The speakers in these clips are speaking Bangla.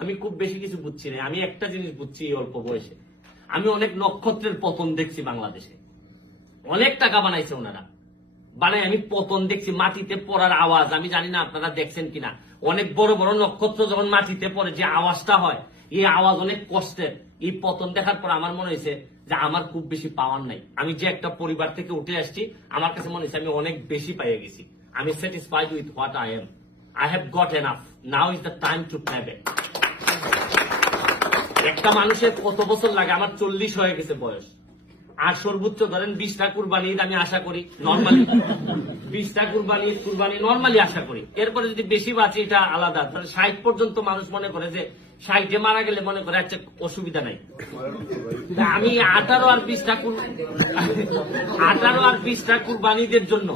আমি খুব বেশি কিছু বুঝছি না। আমি একটা জিনিস বুঝছি এই অল্প বয়সে, আমি অনেক নক্ষত্রের পতন দেখছি বাংলাদেশে। অনেক টাকা বানাইছে ওনারা, বানাই আমি পতন দেখছি, মাটিতে পড়ার আওয়াজ। আমি জানি না আপনারা দেখছেন কিনা, অনেক বড় বড় নক্ষত্র যখন মাটিতে পড়ে যে আওয়াজটা হয়, এই আওয়াজ অনেক কষ্টের। এই পতন দেখার পর আমার মনে হয়েছে যে আমার খুব বেশি পাওয়ার নাই। আমি যে একটা পরিবার থেকে উঠে আসছি, আমার কাছে মনে হয়েছে আমি অনেক বেশি পাইয়ে গেছি। আমি satisfied with what I am. I have got enough. Now is the time to have it. একটা মানুষের কত বছর লাগে? আমার 40 হয়ে গেছে বয়স। আর সর্বোচ্চ ধরেন 20টা কুরবানি ঈদ আমি আশা করি নরমালি, 20টা কুরবানি নরমালি আশা করি। এরপরে যদি বেশি বাঁচি এটা আলাদা। 60 পর্যন্ত মানুষ মনে করে যে 60-এ মারা গেলে মনে করে আচ্ছা অসুবিধা নাই। আমি 18 আর 20টা কুরবানিদের জন্য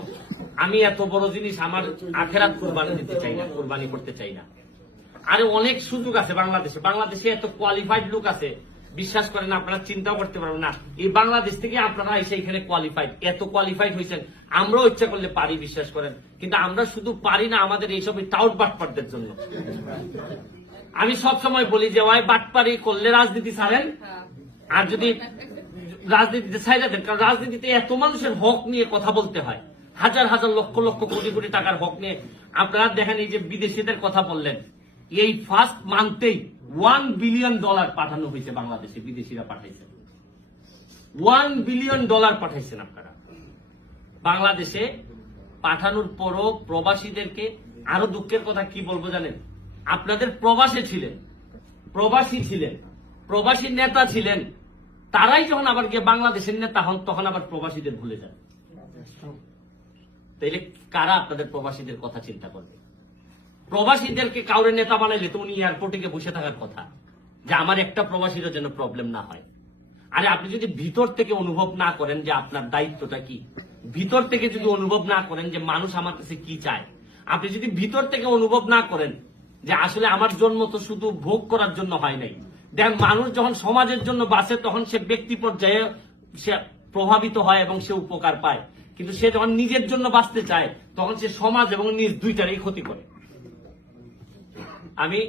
আমি এত বড় জিনিস আমার আখেরাত কুরবানি দিতে চাই না, কুরবানি করতে চাই না। আরে অনেক সুযোগ আছে বাংলাদেশে এত কোয়ালিফাইড লোক আছে, বিশ্বাস করেন আপনারা চিন্তাও করতে পারবেন না। এই বাংলাদেশ থেকে আপনারা এসে এখানে কোয়ালিফাইড, এত কোয়ালিফাইড হয়েছেন। আমরাও ইচ্ছা করলে পারি, বিশ্বাস করেন, কিন্তু আমরা শুধু পারি না আমাদের এইসব টাউট বাটপারদের জন্য। আমি সব সময় বলি যে ওই বাটপারি করলে রাজনীতি ছাড়েন, আর যদি রাজনীতিতে ছাইড়া দেন, কারণ রাজনীতিতে এত মানুষের হক নিয়ে কথা বলতে হয়, হাজার হাজার লক্ষ লক্ষ কোটি কোটি টাকার হক নিয়ে। আপনারা দেখেন এই যে বিদেশিদের কথা বললেন, এই ফার্স্ট মান্থেই $1 বিলিয়ন পাঠানো হয়েছে বাংলাদেশে, বিদেশিরা পাঠাইছে। $1 বিলিয়ন পাঠাইছেন আপনারা বাংলাদেশে। পাঠানোর পরও প্রবাসীদেরকে, আরো দুঃখের কথা কি বলবো জানেন, আপনাদের প্রবাসী ছিলেন, প্রবাসী নেতা ছিলেন, তারাই যখন আবার গিয়ে বাংলাদেশের নেতা হন তখন আবার প্রবাসীদের ভুলে যান। তাইলে কারা আপনাদের প্রবাসীদের কথা চিন্তা করবে? প্রবাসীদেরকে কাউরে নেতা বানাইলে তো উনি এয়ারপোর্টে গিয়ে বসে থাকার কথা, যে আমার একটা প্রবাসীরও যেন প্রবলেম না হয়। আরে আপনি যদি ভিতর থেকে অনুভব না করেন যে আপনার দায়িত্বটা কি, ভিতর থেকে যদি অনুভব না করেন যে মানুষ আমার কাছে কি চায়, আপনি যদি ভিতর থেকে অনুভব না করেন যে আসলে আমার জন্ম তো শুধু ভোগ করার জন্য হয় নাই। দেখেন, মানুষ যখন সমাজের জন্য বাঁচে তখন সে ব্যক্তি পর্যায়ে সে প্রভাবিত হয় এবং সে উপকার পায়, কিন্তু সে যখন নিজের জন্য বাঁচতে চায় তখন সে সমাজ এবং নিজ দুইটারই ক্ষতি করে। আমি